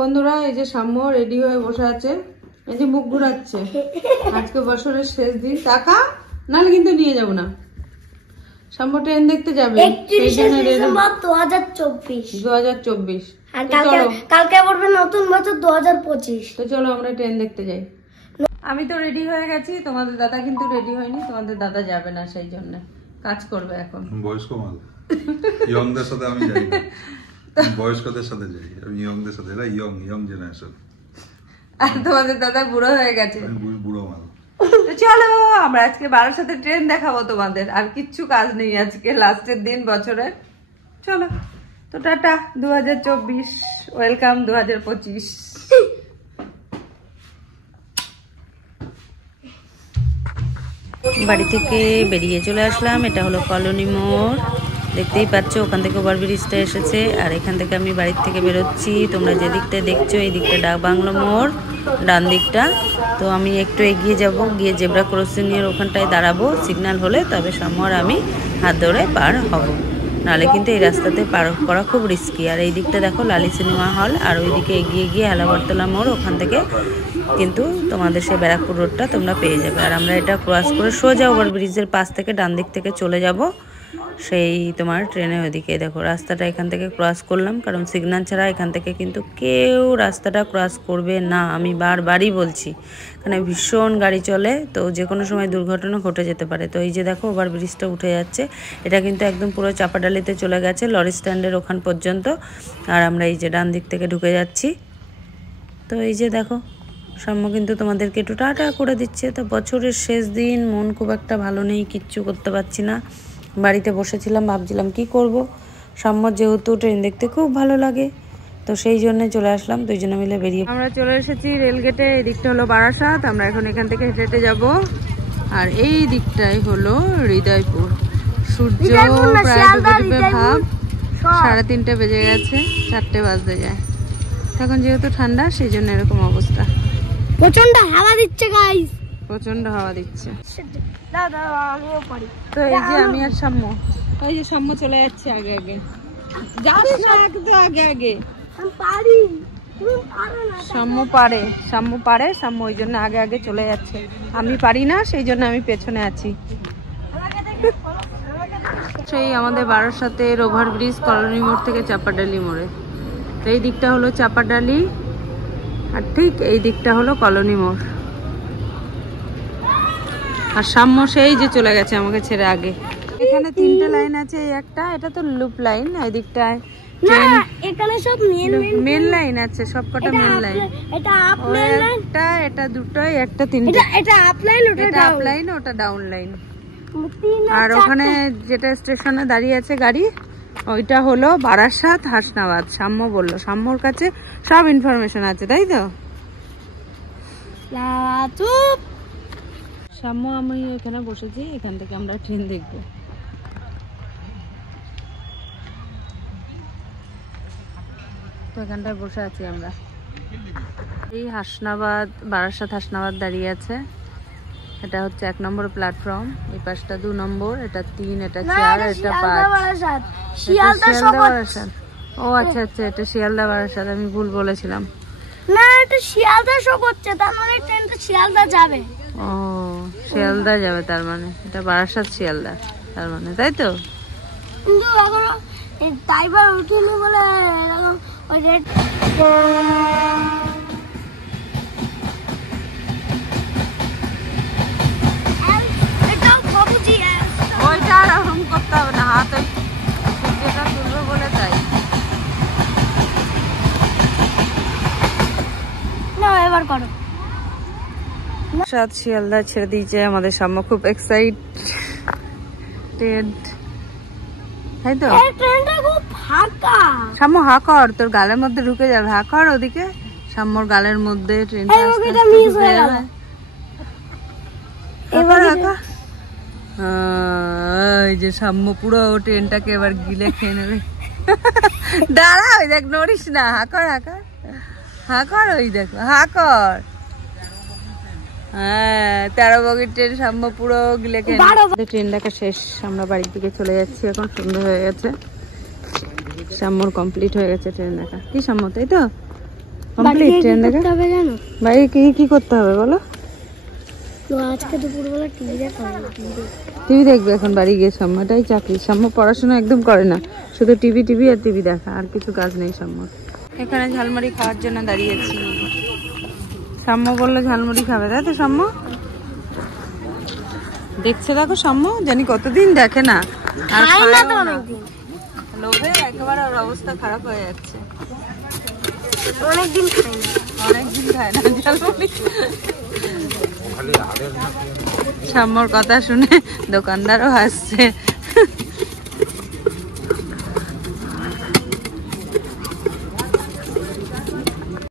বন্ধুরা এই যে সাম্য রেডি হয়ে বসে আছে, এই যে মুখ ঘুরাচ্ছে। আজকে বছরের শেষ দিন, টাকা নাহলে কিন্তু নিয়ে যাব না। সাম্য ট্রেন দেখতে যাবে 31 ডিসেম্বর 2024। আর কালকে পড়বে নতুন বছর 2025। তো চলো আমরা ট্রেন দেখতে যাই। আমি তো রেডি হয়ে গেছি, তোমাদের দাদা কিন্তু রেডি হয়নি। তোমাদের দাদা যাবে না, সেই জন্য কাজ করবে এখন। বয়স্ক মাল ইয়ংদের সাথে আমি যাই না, বয়স্কদের সাথে যাই। আমি ইয়ংদের সাথে, এরা ইয়ং জেনারেশন। আর তোমাদের দাদা বুড়ো হয়ে গেছে, বুড়ো মাল। তো চলো আমরা আজকে বারোর সাথে ট্রেন দেখাবো তোমাদের। আর কিচ্ছু কাজ নেই, আজকে লাস্টের দিন বছরের। চলো তো টাটা 2024, ওয়েলকাম 2025। বাড়ি থেকে বেরিয়ে চলে আসলাম। এটা হলো কলোনি মোড়, দেখতেই পাচ্ছ। ওখান থেকে ওভারব্রিজটা এসেছে, আর এখান থেকে আমি বাড়ির থেকে বেরোচ্ছি। তোমরা যে দিকটা দেখছো এই দিকটা ডাক বাংলো মোড়, ডান দিকটা। তো আমি একটু এগিয়ে যাব, গিয়ে জেব্রা ক্রসিং এর ওখানটায় দাঁড়াবো। সিগন্যাল হলে তবে সামর আমি হাত ধরে পার হব, নাহলে কিন্তু এই রাস্তাতে পার করা খুব রিস্কি। আর এই দিকটা দেখো লালি সিনেমা হল, আর ওই দিকে এগিয়ে গিয়ে হেলাবরতলা মোড়, ওখান থেকে কিন্তু তোমাদের সেই ব্যারাকপুর রোডটা তোমরা পেয়ে যাবে। আর আমরা এটা ক্রস করে সোজা ওভারব্রিজের পাশ থেকে ডান দিক থেকে চলে যাব সেই তোমার ট্রেনের ওইদিকে। দেখো রাস্তাটা এখান থেকে ক্রস করলাম, কারণ সিগন্যাল ছাড়া এখান থেকে কিন্তু কেউ রাস্তাটা ক্রস করবে না। আমি বারবারই বলছি, এখানে ভীষণ গাড়ি চলে, তো যে কোনো সময় দুর্ঘটনা ঘটে যেতে পারে। তো এই যে দেখো ওভারব্রিজটা উঠে যাচ্ছে, এটা কিন্তু একদম পুরো চাপাডালিতে চলে গেছে, লরি স্ট্যান্ডের ওখান পর্যন্ত। আর আমরা এই যে ডান দিক থেকে ঢুকে যাচ্ছি। তো এই যে দেখো সাম্য কিন্তু তোমাদেরকে একটু টাটা করে দিচ্ছে। তো বছরের শেষ দিন, মন খুব একটা ভালো নেই, কিচ্ছু করতে পারছি না। বাড়িতে বসেছিলাম, ভাবছিলাম কি করব। সাম্য যেহেতু ট্রেন দেখতে খুব ভালো লাগে, তো সেই জন্য চলে আসলাম। দুইজনে মিলে বেরিয়ে আমরা চলে এসেছি রেলগেটে। এই দিকটা হলো বারাসাত, আমরা এখন এখান থেকে হেঁটে হেঁটে যাব। আর এই দিকটাই হলো হৃদয়পুর। সূর্য প্রায় ডুবে ডুবে ভাব, 3:30 বেজে গেছে, 4টে বাজতে যায়। এখন যেহেতু ঠান্ডা, সেই জন্য এরকম অবস্থা। প্রচন্ড হাওয়া দিচ্ছে গাইস, প্রচন্ড হাওয়া দিচ্ছে। দাদা আমিও পারি। তো এই যে আমি আর সাম্য, ওই যে সাম্য চলে যাচ্ছে আগে আগে। যাস না, একটু আগে আগে। আমি পারি, তুমি পারো না। সাম্য পারে, সাম্য ওই জন্য আগে আগে চলে যাচ্ছে। আমি পারি না, সেই জন্য আমি পেছনে আছি। সেই আমাদের বারাসাতের ওভারব্রিজ কলোনি মোড় থেকে চাপাডালি মোড়ে। তো এই দিকটা হলো চাপাডালি, আর ঠিক এই দিকটা হলো কলোনি মোড়। আর সাম্য সেই যে চলে গেছে আমাকে ছেড়ে আগে। এখানে 3টে লাইন আছে, এই একটা, এটা তো লুপ লাইন। এই দিকটায় এখানে সব মেন লাইন আছে, সবকটা মেন লাইন। এটা আপ লাইন, একটা, এটা দুটোই, একটা 3টে। এটা আপ লাইন, ওটা আপ লাইন, ওটা ডাউন লাইন। আর ওখানে যেটা স্টেশনে দাঁড়িয়ে আছে গাড়ি, ওইটা হলো বারাসাত হাসনাবাদ। সাম্য বললো, সাম্যর কাছে সব ইনফরমেশন আছে, তাই তো? সাম্য আমি এখানে বসেছি, এখান থেকে আমরা ট্রেন দেখবো। তো এখানটায় বসে আছি আমরা। এই হাসনাবাদ, বারাসাত হাসনাবাদ দাঁড়িয়ে আছে। এটা হচ্ছে 1 নম্বর প্ল্যাটফর্ম, এই পাশটা 2 নম্বর, এটা 3, এটা 4, এটা 5। শিয়ালদা বারাসাত। ও আচ্ছা আচ্ছা, এটা শিয়ালদা বারাসাত, আমি ভুল বলেছিলাম। না, এটা শিয়ালদা সব হচ্ছে, তার মানে ট্রেনটা শিয়ালদা যাবে। ও শিয়ালদা যাবে, তার মানে এটা বারাসাত শিয়ালদা, তার মানে, তাই তো? কিন্তু এখন এই ড্রাইভার উঠিনি বলে এরকম ওই রেড। ওইটা আর ওরকম করতে হবে না, হাত ওই সূর্যটা তুলবে বলে তাই। না, এবার করো। সাত শিয়ালদা ছেড়ে দিয়েছে আমাদের সাম্য, খুব এক্সাইটেড, তাই তো? এই ট্রেনটা খুব ফাঁকা। সাম্য হা কর, তোর গালের মধ্যে ঢুকে যাবে। হা কর ওদিকে, সাম্যর গালের মধ্যে ট্রেনটা ঢুকে যাবে। এবার হাঁকা। এই যে সাম্য পুরো ট্রেনটাকে এবার গিলে খেয়ে নেবে। দাঁড়া, ওই দেখ, নড়িস না, হাঁকর হাঁকর হাঁকর, ওই দেখো হাঁকর। হ্যাঁ, 13 বগির ট্রেন সাম্য পুরো গিলে খেয়ে নেবে। ট্রেন দেখা শেষ, আমরা বাড়ির দিকে চলে যাচ্ছি। এখন সন্ধ্যা হয়ে গেছে, সাম্যর কমপ্লিট হয়ে গেছে ট্রেন দেখা। কি সাম্য, তাই তো? কমপ্লিট ট্রেন দেখা? হবে জানো বাইরে কি কি করতে হবে বলো? তো আজকে দুপুরবেলা টিভি দেখা হবে। টিভি দেখবে এখন বাড়ি গিয়ে। সাম্য এটাই চাকরি। সাম্য পড়াশোনা একদম করে না, শুধু টিভি টিভি আর টিভি দেখা, আর কিছু কাজ নেই সাম্যর। এখানে ঝালমুড়ি খাওয়ার জন্য দাঁড়িয়েছি। সাম্য বললো ঝালমুড়ি খাবে, তাই তো সাম্য? দেখছে দেখো সাম্য, জানি কতদিন দেখে না আর খাই না তো খায়ও না। অনেকদিন, লোভে একেবারে ওর অবস্থা খারাপ হয়ে যাচ্ছে। অনেকদিন খাই না। অনেকদিন খায় না ঝালমুড়ি। সাম্যর কথা শুনে দোকানদারও হাসছে।